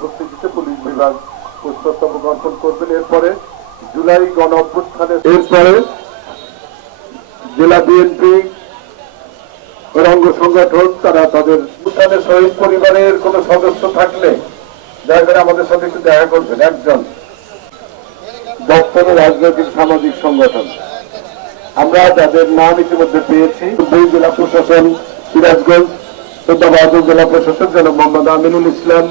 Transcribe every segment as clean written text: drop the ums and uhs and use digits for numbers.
উপস্থিতিতে পুলিশ বিভাগ পুষ্পস্তবক অর্পণ করবেন। এরপরে জুলাই গণ অভ্যুত্থানের এরপরে জেলা বিএনপি অঙ্গ সংগঠন তারা তাদের অভ্যুত্থানের শহীদ পরিবারের কোন সদস্য থাকলে দয়া করে আমাদের সাথে একটু দেখা করবেন। একজন দপ্তরের রাজনৈতিক সামাজিক সংগঠন আমরা যাদের নাম ইতিমধ্যে পেয়েছি, দুই জেলা প্রশাসন সিরাজগঞ্জ, বাহাদুর জেলা প্রশাসক জনাব মোহাম্মদ আমিনুল ইসলাম,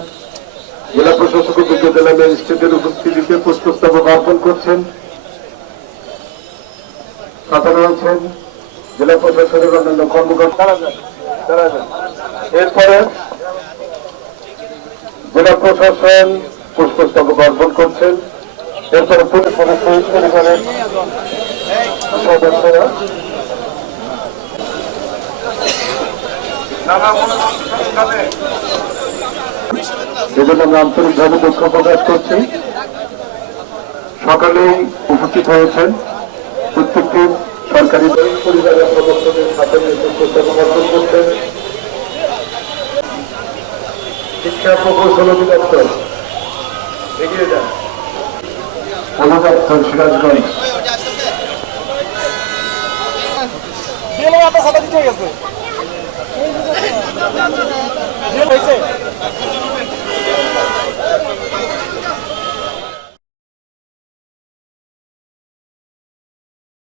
জেলা প্রশাসক উপজেলা ম্যাজিস্ট্রেটের উপস্থিতিতে পুষ্পস্তবক অর্পণ করছেন। সাথে রয়েছেন জেলা প্রশাসনের অন্যান্য কর্মকর্তা। এরপরে জেলা প্রশাসন পুষ্পস্তবক অর্পণ করছেন। এরপরে পুলিশ শহীদ পরিবারের সদস্যরা সেজন্য আমরা আন্তরিকভাবে দুঃখ প্রকাশ করছি। সকালেই উপস্থিত হয়েছেন প্রত্যেকটি সরকারি পরিবারের সদস্যদের সাথে পুষ্পস্তবক অর্পণ করছেন। শিক্ষা প্রকৌশল অধিদপ্তর এগিয়ে যান, অধিদপ্তর সিরাজগঞ্জ সাথে দিতে গেছে